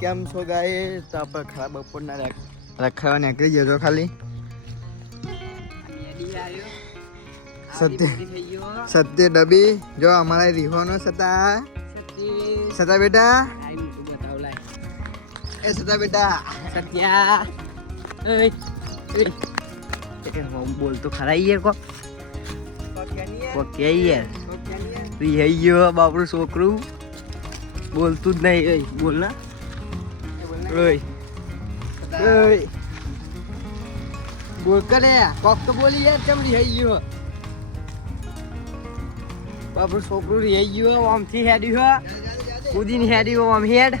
કેમ છો ગાઈસ? તો આપણે ખરાબ બપોરના રખડવા નીકળી જજો ખાલી સત્ય ડબી જો અમારા રીહોનો સતા બેટા એ સતા બેટા સત્યા બોલ તો ખરા યાર કે યાર રિહાઈ ગયો બાપરું છોકરું બોલતું જ નહીં બોલ ના બોલ કરે કોક તો બોલી યાર કેમ રિહાઈ ગયો બાપરું છોકરું રિહાઈ ગયો આમથી હેડ્યું કુદીને હેડ્યું આમ હેડ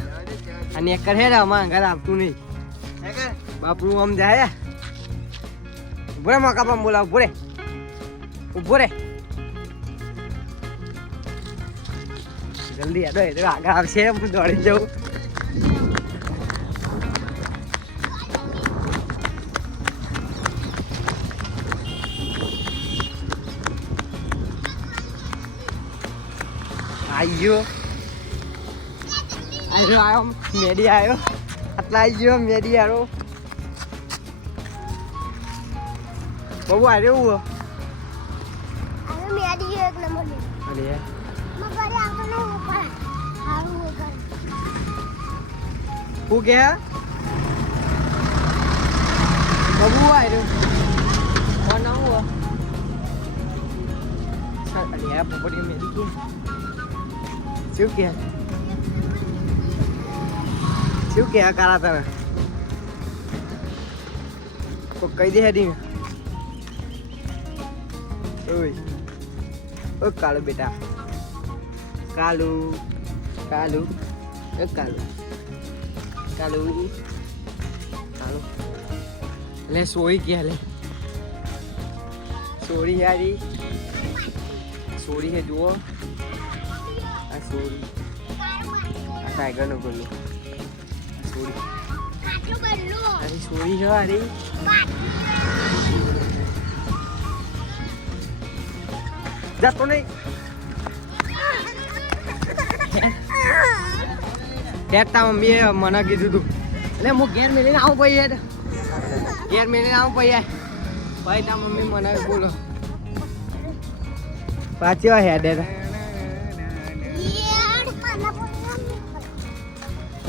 અને એક હેડ અમારા ઘર આવતું નહીં બાપરું આમ જાય ઉભો રે મકા પણ બોલા ઉભો રે જલ્દી હેડો હેડો આગળ આવશે હું દોડી જાઉં આવ્યો મેડી આવ્યો આટલા આવી ગયો મેડી આવ્યો બહુ આવ્યો હું કે બબુ આવ્યો કોણ આવું અરે પપડી મેરી કે શું કે કારા તને તો કઈ દે હેડી ઓ કાળુ બેટા કાલુ કાલુ એ કાલુ કાલુ કાલુ લે સોરી કે લે સોરી યારી સોરી હે જુઓ આ સોરી આ ટાઈગર નો ગોલું સોરી અરે સોરી છે અરે જાતો નહીં હેડતા મમ્મીએ મને કીધું તું એટલે હું ઘેર મેળીને આવું ભાઈ હેડ ઘેર મેળીને આવું ભાઈ ભાઈ તા મમ્મી મને બોલો પાછી હેડ હેડ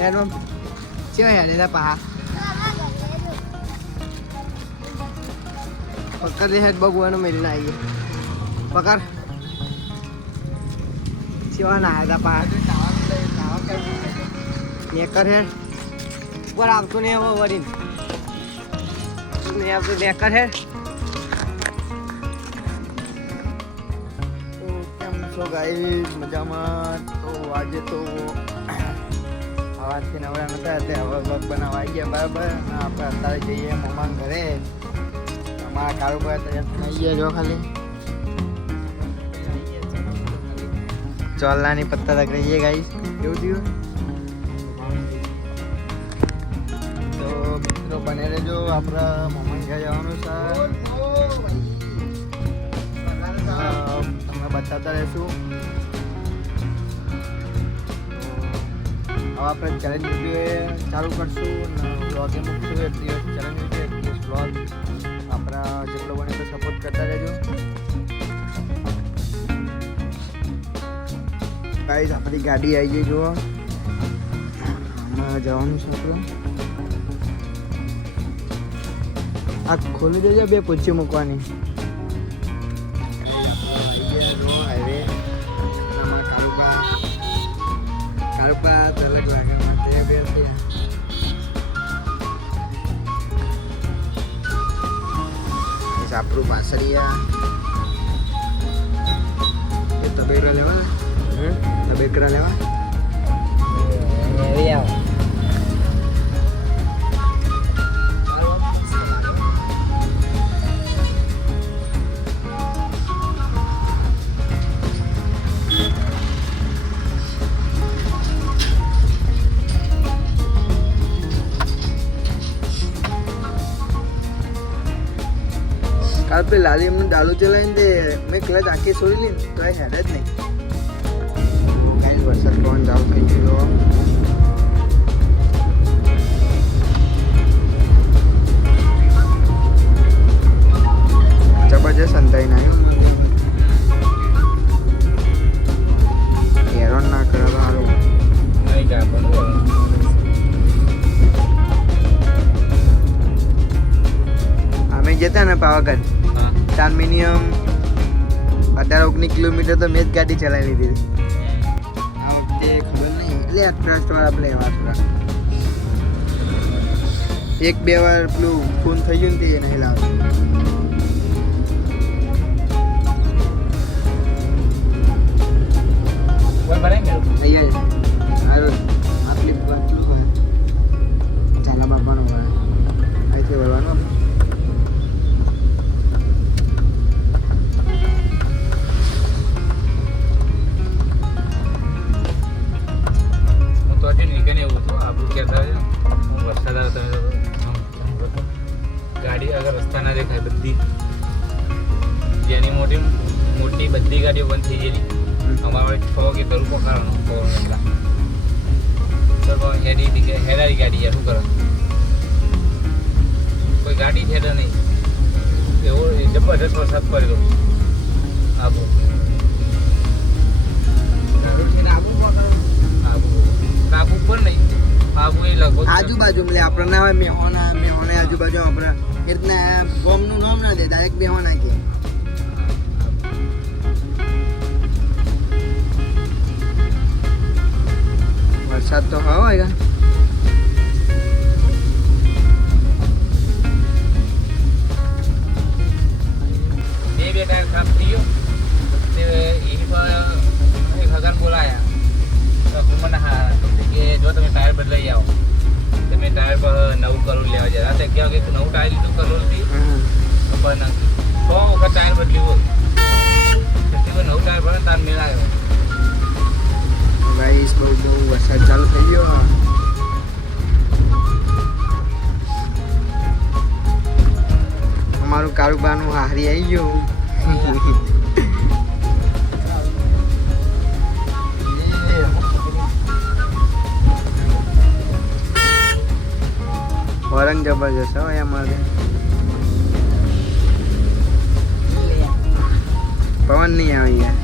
હેડ મમ ચો હેડ હેડ પા પકડ હેડ ભગવાન મેળીને આવીએ પકડ ચેવા ના આવ્યા પા નેકર હેડ ઉપર આવતું નહીં હવે વળીને નહીં આવતું નેકર હેડ તો કેમ છો ગાઈસ? મજામાં? તો આજે તો આવાજથી નવરા નતા એટલે હવે વ્લોગ બનાવવા આવી ગયા બરાબર. અને આપણે અત્યારે જઈએ મમ્માના ઘરે. અમારા કારોબાર તૈયાર થઈ ગયા જો ખાલી ચોલ્લાની પત્તા તક રહીએ ગાઈસ. કેવું થયું? તો મિત્રો બને રહેજો. આપણા મમ્માને ઘરે જવાનું છે, તમને બતાવતા રહીશું. હવે આપણે ચેલેન્જ વિડીયો ચાલુ કરશું અને બ્લોગે મૂકશું. એક દિવસ ચેલેન્જ વિડીયો, એક દિવસ બ્લોગ. આપણા જેટલો બને તો સપોર્ટ કરતા રહેજો ગાઈસ. આપણી ગાડી આવી ગઈ જુઓ. આમાં જવાનું છે આપણું. આ ખોલી દેજો, બે પૂછી મૂકવાની. હાઈવે કારુપા અલગ લાગે બે આપણું પાસળિયા એ તબેરા લેવા તબેકરા લેવા એવી આવો કાલ पे लाली हमने डालू चलाइन दे मैं क्लच आके छोड़ी ली तो है हेड नहीं कहीं वरसाद कौन जाओ कहीं लो ચાર મિનિમમ 18-19 કિલોમીટર તો મેં જ ગાડી ચલાવી લીધી આ વખતે ખબર નહીં એટલે આ ટ્રસ્ટવાળા આપણે એવા થોડા 1-2 વાર પેલું ફોન થઈ ગયું ને તે નહીં લાવતું અહીંયા સારું આટલી બાટલું હોય ચાલા બાપાનો હોય અહીંથી વળવાનું તો આજે નીકળે એવું હતું આપણું કહેતા વરસાદ આવે તમે ગાડી આગળ રસ્તા ના દેખાય બધી જેની મોટી મોટી બધી ગાડીઓ બંધ થઈ ગયેલી અમારે 6 કે ધરું પકડવાનું પવન એટલા તો હેરારી ગાડી શું કરે કોઈ ગાડી છે નહીં એવો જબરદસ્ત વરસાદ પડેલો આબુ આબુ પણ નહીં આબુ એ લગભગ આજુબાજુ એટલે આપણે ના હોય મેહોને આજુબાજુ આપણે એ રીતના ગોમનું નામ ના દે ડાયરેક્ટ મેહો નાખીએ વરસાદ તો હોય બે ટાયર ખરાબ થઈ ગયો તે એની પર એક હજાર બોલાયા તો મને હા કે જો તમે ટાયર બદલાઈ આવો તમે ટાયર પર 9 કરોડ લેવા જાય રાતે ક્યાં કે નવું ટાયર લીધું કરોડથી પણ 100 વખત ટાયર બદલ્યું હોય નવું ટાયર ભરે તાર મેળાયો ગાઈસ બહુ વરસાદ ચાલુ થઈ ગયો અમારું કારુબાનું હારી આવી ગયું વરંગ જબરજસ્ત હોય અમારે પવન નહીં આવે યાર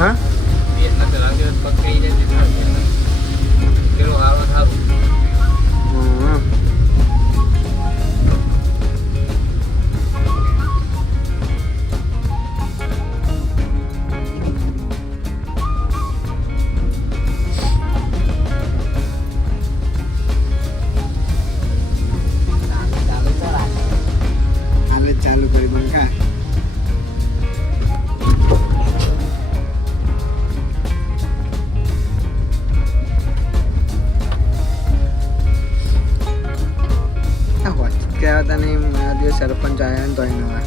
હા ચાલુ કરી બંકા કહેવા હતા નહીં મારા દિવસ સરપંચ આવ્યા ને તો નવા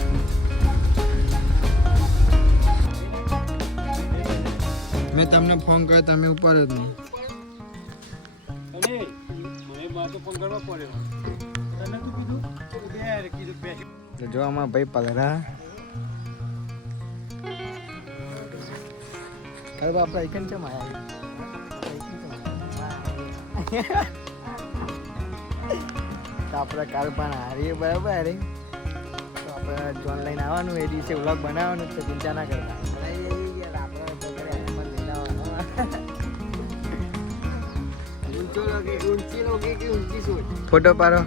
મેં તમને ફોન કર્યો તમે ઉપર જ નહીં તો જો આમાં ભાઈ પલરા અરે બાપા આઈકન છે માયા તો આપણે કાલ પણ હારીએ બરાબર હારી તો આપણે જોન લઈને આવવાનું એ દિવસે વ્લોગ બનાવવાનું છે ચિંતા ના કરતા ફોટો પાડો